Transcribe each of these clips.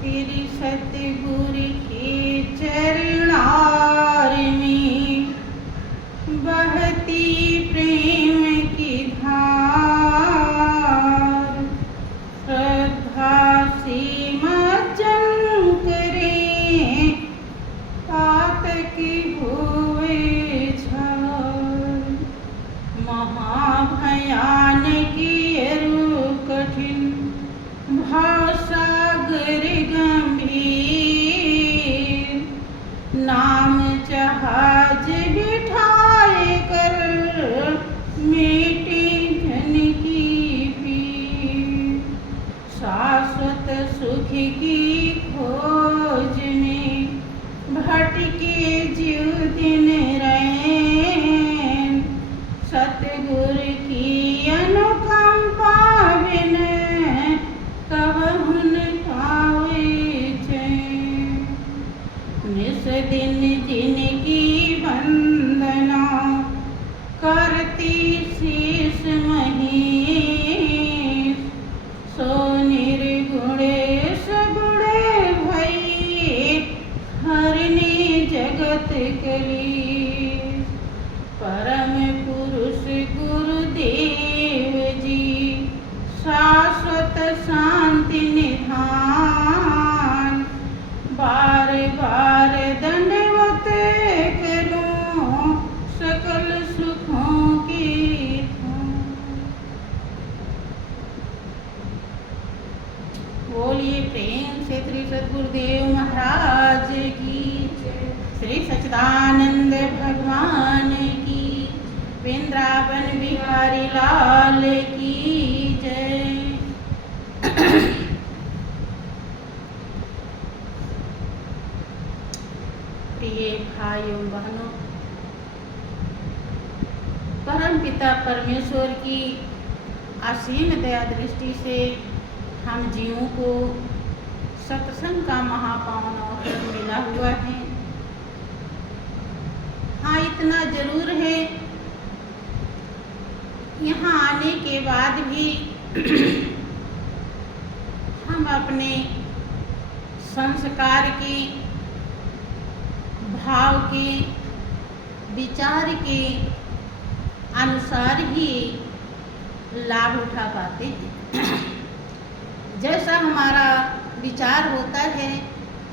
तेरी सतगुर के चरणार में बहती प्रेम की धार, श्रद्धा से मज्जन करे पातक हुए छार। महाभयानक अरु कठिन भावसागर गंभीर, नाम जहाज बिठाए कर मेटे धन की पीर। शाश्वत सुख की खोज में भटके जीव दिन रैन, सतगुर की अनुकंपा बिन कबहु न पावे चैन। निस दिन जिनकी वंदना करती शीस महेश, सो निर्गुण सगुण भई हरने जगत कलेश। परम पुरुष गुरुदेव जी शाश्वत शांति निधान, बार बार दंडवत करूं सकल सुखों की थान। बोलिए प्रेम से श्री सद्गुरुदेव महाराज की, श्री सच्चिदानंद भगवान की, वृंदावन बिहारी लाल की जय। प्रिय भाइयों बहनों, परम पिता परमेश्वर की असीम दया दृष्टि से हम जीवों को सत्संग का महापावन अवसर मिला हुआ है। हाँ, इतना जरूर है, यहाँ आने के बाद भी हम अपने संस्कार के, भाव के, विचार के अनुसार ही लाभ उठा पाते हैं। जैसा हमारा विचार होता है,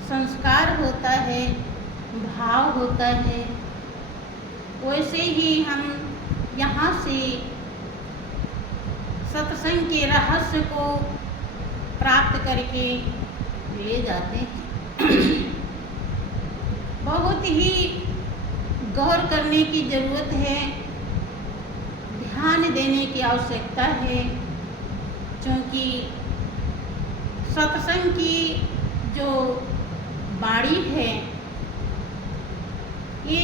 संस्कार होता है, भाव होता है, वैसे ही हम यहाँ से सत्संग के रहस्य को प्राप्त करके ले जाते हैं। बहुत ही गौर करने की जरूरत है, ध्यान देने की आवश्यकता है, क्योंकि सत्संग की जो बाणी है ये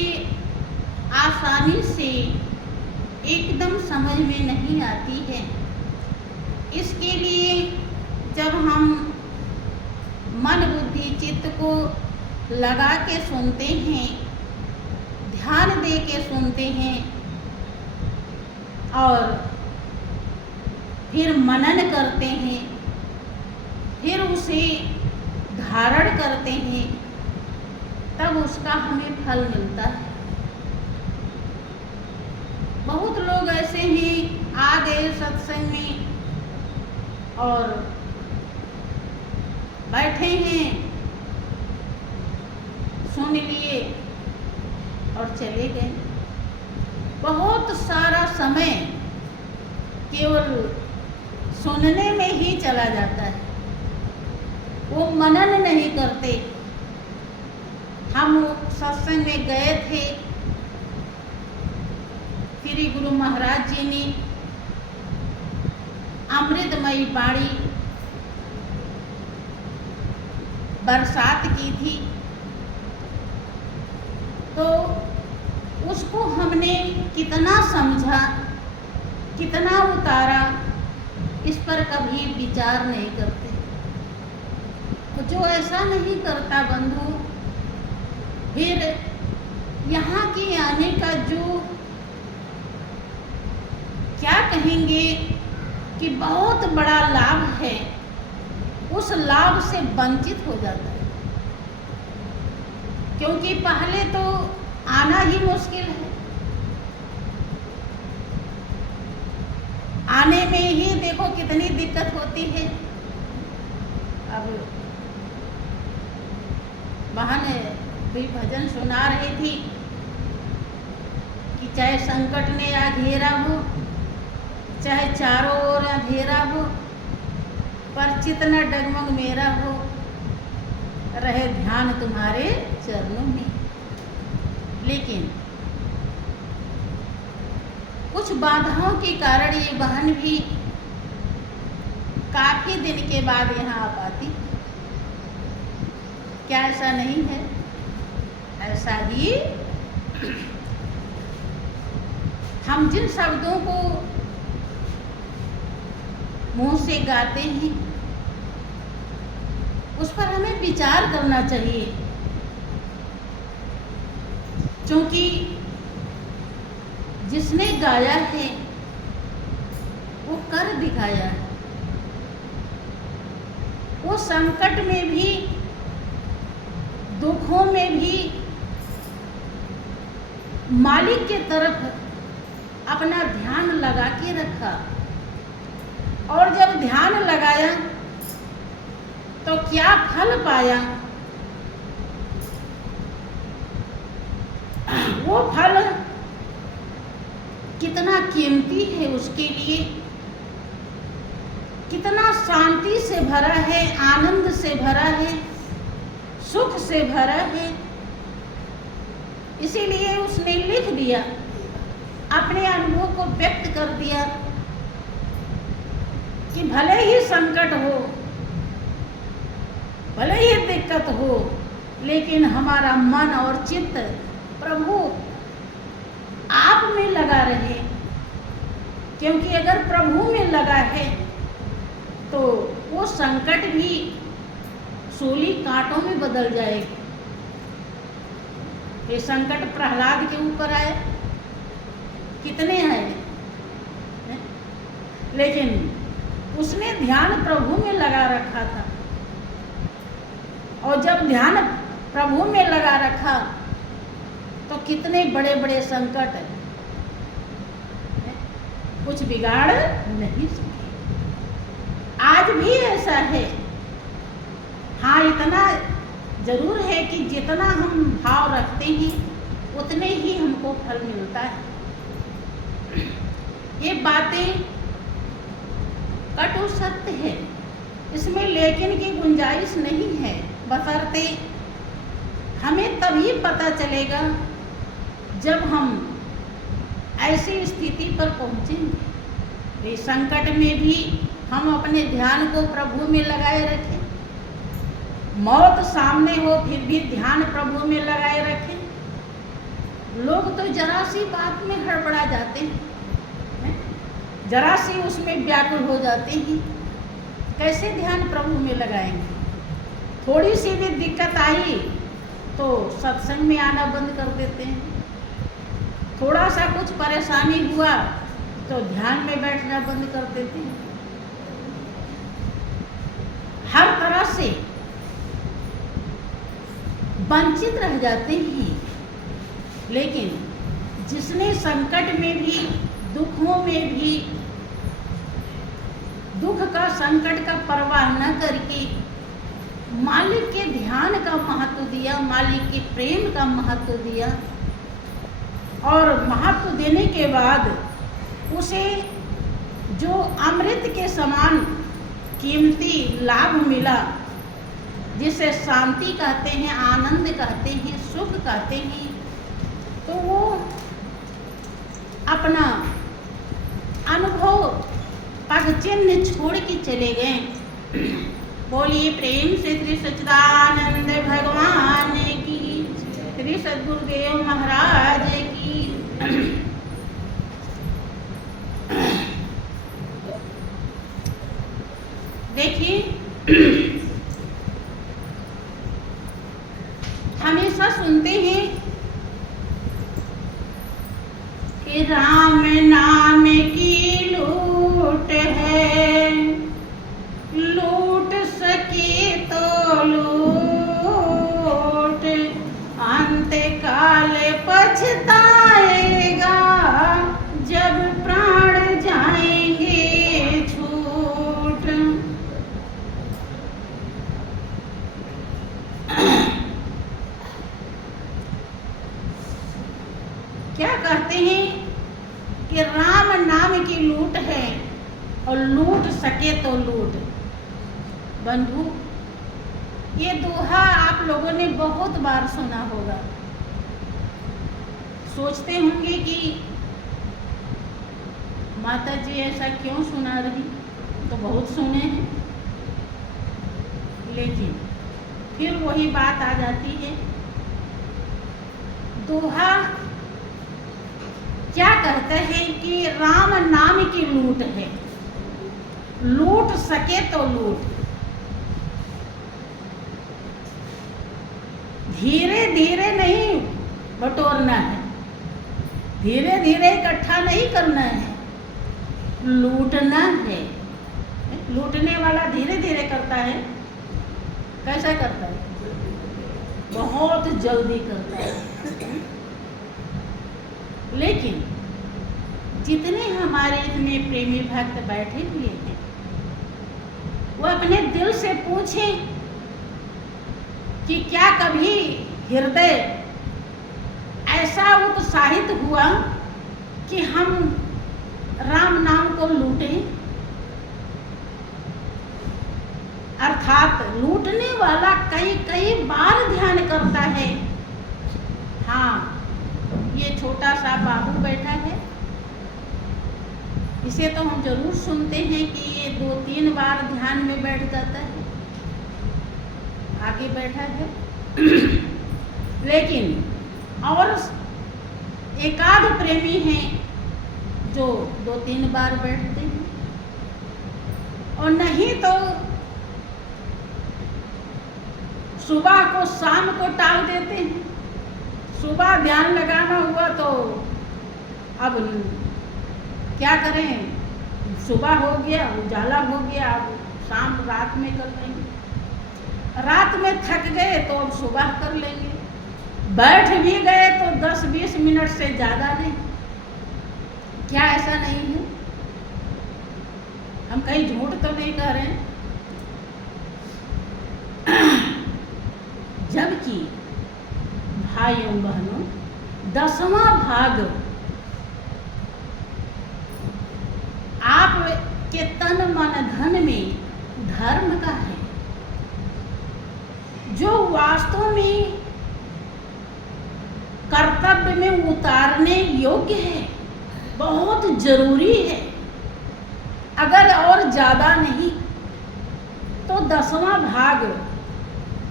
आसानी से एकदम समझ में नहीं आती है। इसके लिए जब हम मन बुद्धि चित्त को लगा के सुनते हैं, ध्यान दे के सुनते हैं और फिर मनन करते हैं, फिर उसे धारण करते हैं, तब उसका हमें फल मिलता है। बहुत लोग ऐसे हैं आ गए सत्संग में और बैठे हैं, सुन लिए और चले गए। बहुत सारा समय केवल सुनने में ही चला जाता है, वो मनन नहीं करते। हम सत्संग में गए थे, श्री गुरु महाराज जी ने अमृतमयी बाणी बरसात की थी, तो उसको हमने कितना समझा, कितना उतारा, इस पर कभी विचार नहीं करते। जो ऐसा नहीं करता बंधु, फिर यहाँ के आने का जो क्या कहेंगे कि बहुत बड़ा लाभ है, उस लाभ से वंचित हो जाता है, क्योंकि पहले तो आना ही मुश्किल है। आने में ही देखो कितनी दिक्कत होती है। अब बहन भी भजन सुना रही थी कि चाहे संकट ने या घेरा हो, चाहे चारों ओर अंधेरा हो, पर चित न डगमग मेरा हो, रहे ध्यान तुम्हारे चरणों में। लेकिन कुछ बाधाओं के कारण ये बहन भी काफी दिन के बाद यहाँ आ पाती। क्या ऐसा नहीं है? ऐसा ही हम जिन शब्दों को मुंह से गाते हैं उस पर हमें विचार करना चाहिए, क्योंकि जिसने गाया है वो कर दिखाया है। वो संकट में भी, दुखों में भी मालिक के तरफ अपना ध्यान लगा के रखा, और जब ध्यान लगाया तो क्या फल पाया। वो फल कितना कीमती है, उसके लिए कितना शांति से भरा है, आनंद से भरा है, सुख से भरा है। इसीलिए उसने लिख दिया, अपने अनुभव को व्यक्त कर दिया कि भले ही संकट हो, भले ही दिक्कत हो, लेकिन हमारा मन और चित्त प्रभु आप में लगा रहे, क्योंकि अगर प्रभु में लगा है तो वो संकट भी सूली कांटों में बदल जाएगी। ये संकट प्रहलाद के ऊपर आए, कितने आए, लेकिन उसने ध्यान प्रभु में लगा रखा था, और जब ध्यान प्रभु में लगा रखा तो कितने बड़े बड़े संकट कुछ बिगाड़ नहीं सके। आज भी ऐसा है। हाँ, इतना जरूर है कि जितना हम भाव रखते हैं उतने ही हमको फल मिलता है। ये बातें कटु सत्य है, इसमें लेकिन की गुंजाइश नहीं है, बशर्ते हमें तभी पता चलेगा जब हम ऐसी स्थिति पर पहुंचेंगे। इस संकट में भी हम अपने ध्यान को प्रभु में लगाए रखें, मौत सामने हो फिर भी ध्यान प्रभु में लगाए रखें। लोग तो जरा सी बात में हड़बड़ा जाते हैं, जरा सी उसमें व्याकुल हो जाते हैं, कैसे ध्यान प्रभु में लगाएंगे। थोड़ी सी भी दिक्कत आई तो सत्संग में आना बंद कर देते हैं, थोड़ा सा कुछ परेशानी हुआ तो ध्यान में बैठना बंद कर देते हैं। हर तरह से वंचित रह जाते हैं। लेकिन जिसने संकट में भी, दुखों में भी, दुख का, संकट का परवाह न करके मालिक के ध्यान का महत्व दिया, मालिक के प्रेम का महत्व दिया, और महत्व देने के बाद उसे जो अमृत के समान कीमती लाभ मिला, जिसे शांति कहते हैं, आनंद कहते हैं, सुख कहते हैं, तो वो अपना अनुभव पग चिन्ह छोड़ के चले गए। बोलिए प्रेम से श्री सच्चिदानंद भगवान की, श्री सद्गुरुदेव महाराज की। देखिए, हमेशा सुनते हैं कि राम नाम की लूट है, राम नाम की लूट है और लूट सके तो लूट। बंधु, ये दोहा आप लोगों ने बहुत बार सुना होगा। सोचते होंगे कि माता जी ऐसा क्यों सुना रही, तो बहुत सुने हैं, लेकिन फिर वही बात आ जाती है। दोहा क्या कहता है कि राम नाम की लूट है, लूट सके तो लूट। धीरे धीरे नहीं बटोरना है, धीरे धीरे इकट्ठा नहीं करना है, लूटना है। लूटने वाला धीरे धीरे करता है, कैसा करता है? बहुत जल्दी करता है। लेकिन जितने हमारे इतने प्रेमी भक्त बैठे हुए हैं, वो अपने दिल से पूछें कि क्या कभी हृदय ऐसा उत्साहित हुआ कि हम राम नाम को लूटें? अर्थात लूटने वाला कई कई बार ध्यान करता है। हाँ, ये छोटा सा बाबू बैठा है, इसे तो हम जरूर सुनते हैं कि ये 2-3 बार ध्यान में बैठ जाता है, आगे बैठा है। लेकिन और एकाध प्रेमी हैं जो 2-3 बार बैठते हैं, और नहीं तो सुबह को शाम को टाल देते हैं। सुबह ध्यान लगाना हुआ तो अब क्या करें, सुबह हो गया, उजाला हो गया, अब शाम रात में कर लेंगे, रात में थक गए तो अब सुबह कर लेंगे, बैठ भी गए तो 10-20 मिनट से ज़्यादा नहीं। क्या ऐसा नहीं है? हम कहीं झूठ तो नहीं कह रहे हैं। जबकि भाइयों बहनों, 10वां भाग आप के तन मन धन में धर्म का है, जो वास्तव में कर्तव्य में उतारने योग्य है, बहुत जरूरी है। अगर और ज्यादा नहीं तो 10वां भाग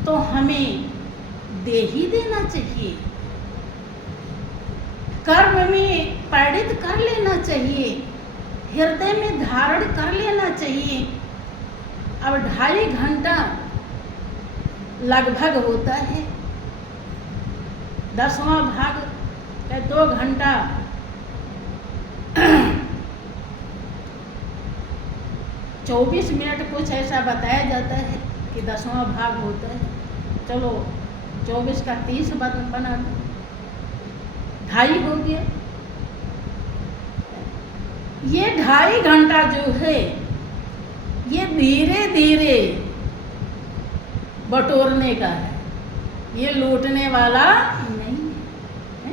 तो हमें दे ही देना चाहिए, कर्म में प्रेरित कर लेना चाहिए, हृदय में धारण कर लेना चाहिए। अब 2.5 घंटा लगभग होता है, 10वां भाग 2 घंटा 24 मिनट कुछ ऐसा बताया जाता है कि 10वां भाग होता है। चलो 24 का 30 बना दो, 2.5 हो गया। ये 2.5 घंटा जो है ये धीरे धीरे बटोरने का है, ये लूटने वाला नहीं है।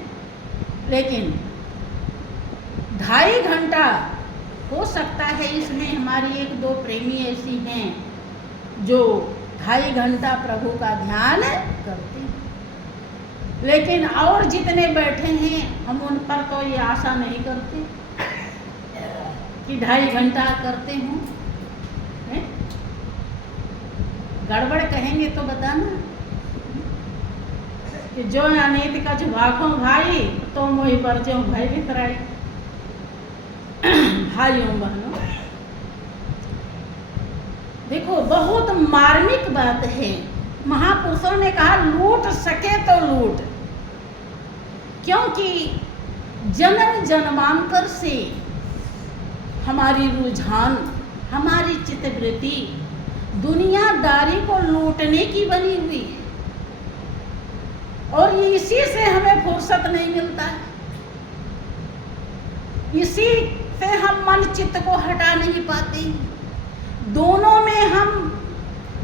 लेकिन 2.5 घंटा हो सकता है, इसमें हमारी 1-2 प्रेमी ऐसी हैं जो 2.5 घंटा प्रभु का ध्यान करते हैं। लेकिन और जितने बैठे हैं हम उन पर तो ये आशा नहीं करते कि 2.5 घंटा करते हों। गड़बड़ कहेंगे तो बताना कि जो अनित का भाखों भाई तो मोहि पर जो भय बितराई। भाइयों बहनों, देखो बहुत मार्मिक बात है। महापुरुषों ने कहा लूट सके तो लूट, क्योंकि जन्म जन्मांतर से हमारी रुझान, हमारी चित्तवृत्ति दुनियादारी को लूटने की बनी हुई है, और इसी से हमें फुर्सत नहीं मिलता है। इसी से हम मन चित्त को हटा नहीं पाते। दोनों में हम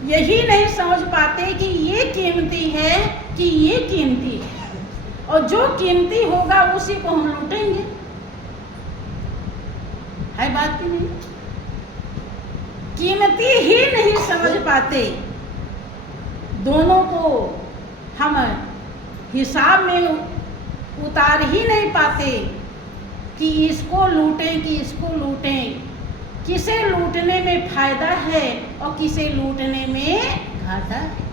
यही नहीं समझ पाते कि ये कीमती है कि ये कीमती है, और जो कीमती होगा उसी को हम लूटेंगे। है बात की नहीं? कीमती ही नहीं समझ पाते, दोनों को हम हिसाब में उतार ही नहीं पाते कि इसको लूटें कि इसको लूटें, किसे लूटने में फायदा है और किसे लूटने में घाटा है।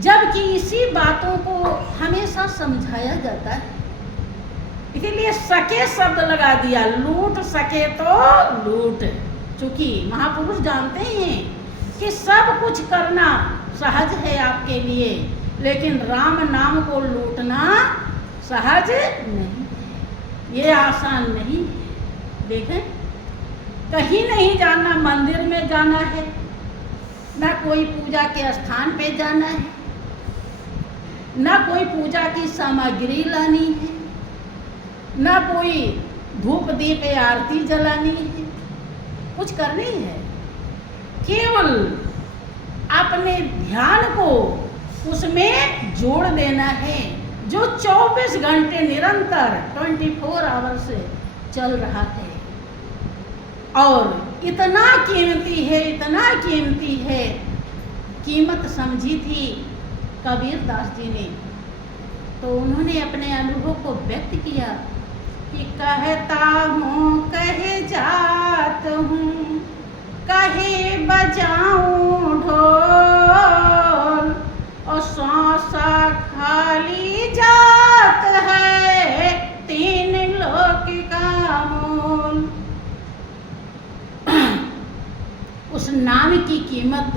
जबकि इसी बातों को हमेशा समझाया जाता है, इसीलिए सके शब्द लगा दिया, लूट सके तो लूट। चूंकि महापुरुष जानते हैं कि सब कुछ करना सहज है आपके लिए, लेकिन राम नाम को लूटना सहज नहीं, ये आसान नहीं। देखें, कहीं नहीं जाना, मंदिर में जाना है, ना कोई पूजा के स्थान पे जाना है, ना कोई पूजा की सामग्री लानी है, ना कोई धूप दीप आरती जलानी है, कुछ करनी है। केवल अपने ध्यान को उसमें जोड़ देना है, जो 24 घंटे निरंतर 24 आवर से चल रहा है। और इतना कीमती है, इतना कीमती है, कीमत समझी थी कबीर दास जी ने। तो उन्होंने अपने अनुभव को व्यक्त किया कि कहता हूँ कहे जात हूँ, कहे बजाऊं ढोल, और सांसा खाली जात है 3 लोक का मोल। उस नाम की कीमत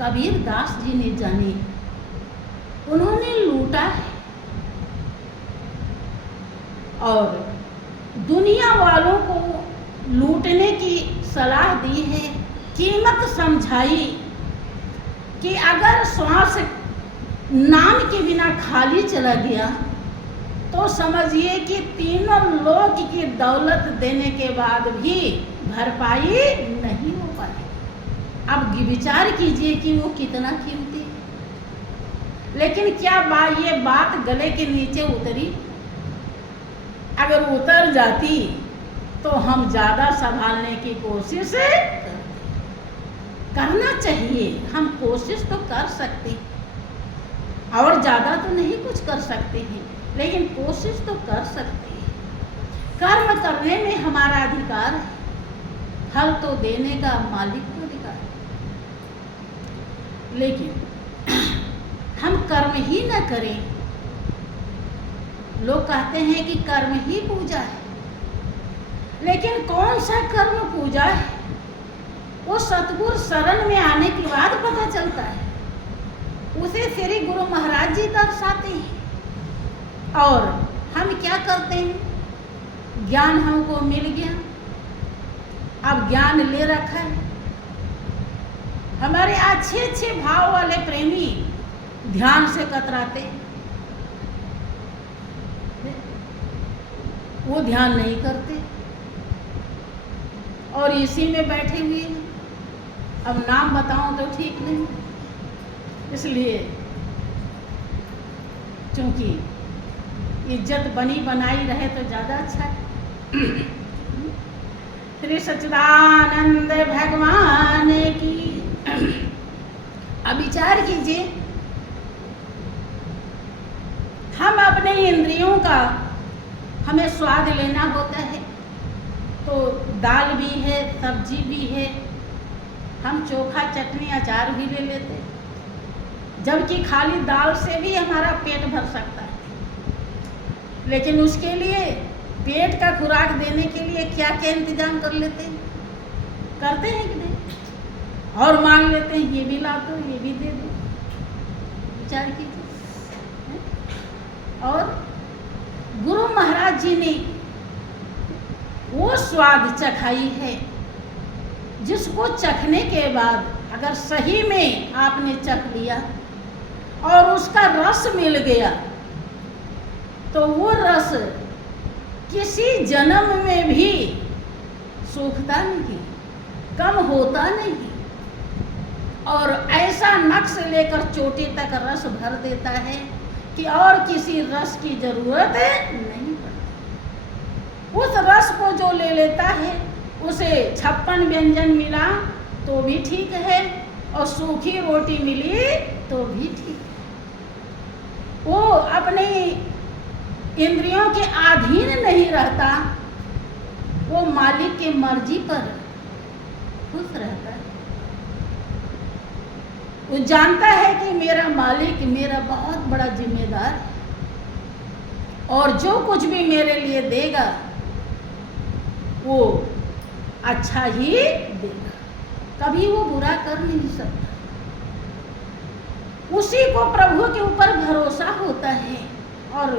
कबीर दास जी ने जानी, उन्होंने लूटा है और दुनिया वालों को लूटने की सलाह दी है। कीमत समझाई कि अगर श्वास नाम के बिना खाली चला गया तो समझिए कि 3 लोक की दौलत देने के बाद भी भरपाई नहीं हो पाएगी। अब विचार कीजिए कि वो कितना कीमती है। लेकिन क्या ये बात गले के नीचे उतरी? अगर उतर जाती तो हम ज़्यादा संभालने की कोशिश करना चाहिए। हम कोशिश तो कर सकते हैं और ज़्यादा तो नहीं कुछ कर सकते हैं, लेकिन कोशिश तो कर सकते हैं। कर्म करने में हमारा अधिकार है, फल तो देने का मालिक को अधिकार है। लेकिन हम कर्म ही न करें। लोग कहते हैं कि कर्म ही पूजा है, लेकिन कौन सा कर्म पूजा है वो सतगुरु शरण में आने के बाद पता चलता है। उसे श्री गुरु महाराज जी दर्शाते हैं। और हम क्या करते हैं? ज्ञान हमको मिल गया, अब ज्ञान ले रखा है। हमारे अच्छे अच्छे भाव वाले प्रेमी ध्यान से कतराते, वो ध्यान नहीं करते और इसी में बैठे हुए हैं। अब नाम बताऊं तो ठीक नहीं, इसलिए क्योंकि इज्जत बनी बनाई रहे तो ज़्यादा अच्छा है। श्री सच्चिदानंद भगवान की। अब विचार कीजिए, हम अपने इंद्रियों का हमें स्वाद लेना होता है तो दाल भी है, सब्जी भी है, हम चोखा चटनी अचार भी ले लेते हैं, जबकि खाली दाल से भी हमारा पेट भर सकता है। लेकिन उसके लिए पेट का खुराक देने के लिए क्या क्या इंतजाम कर लेते हैं, करते हैं कि नहीं? और मांग लेते हैं, ये भी ला दो, ये भी दे दो। विचार कीजिए। और गुरु महाराज जी ने वो स्वाद चखाई है जिसको चखने के बाद अगर सही में आपने चख लिया और उसका रस मिल गया तो वो रस किसी जन्म में भी सूखता नहीं, कम होता नहीं, और ऐसा नक्श लेकर चोटी तक रस भर देता है कि और किसी रस की जरूरत नहीं पड़ती। उस रस को ले लेता है, उसे 56 व्यंजन मिला तो भी ठीक है, और सूखी रोटी मिली तो भी ठीक है। वो अपनी इंद्रियों के अधीन नहीं रहता, वो मालिक की मर्जी पर खुश रहता है। वो जानता है कि मेरा मालिक मेरा बहुत बड़ा जिम्मेदार है, और जो कुछ भी मेरे लिए देगा वो अच्छा ही देगा, कभी वो बुरा कर नहीं सकता। उसी को प्रभु के ऊपर भरोसा होता है और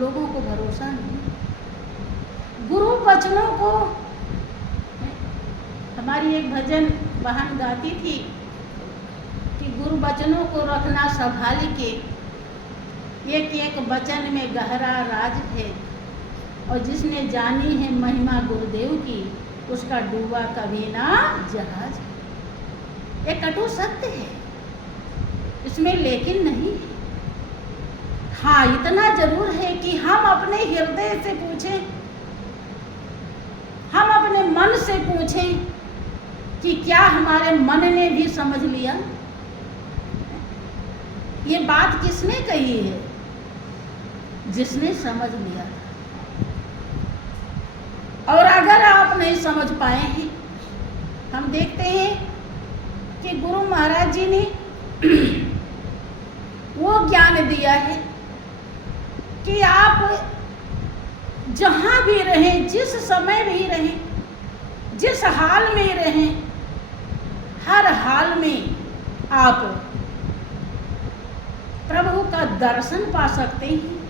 लोगों को भरोसा नहीं। गुरु वचनों को, हमारी एक भजन बहन गाती थी कि गुरु वचनों को रखना संभाल के, एक एक वचन में गहरा राज है, और जिसने जानी है महिमा गुरुदेव की, उसका डूबा कभी ना जहाज। ये कटु सत्य है, इसमें लेकिन नहीं। हाँ, इतना जरूर है कि हम अपने हृदय से पूछें, हम अपने मन से पूछें कि क्या हमारे मन ने भी समझ लिया। ये बात किसने कही है? जिसने समझ लिया। और अगर आप नहीं समझ पाए हैं, हम देखते हैं कि गुरु महाराज जी ने वो ज्ञान दिया है कि आप जहाँ भी रहें, जिस समय भी रहें, जिस हाल में रहें, हर हाल में आप प्रभु का दर्शन पा सकते हैं।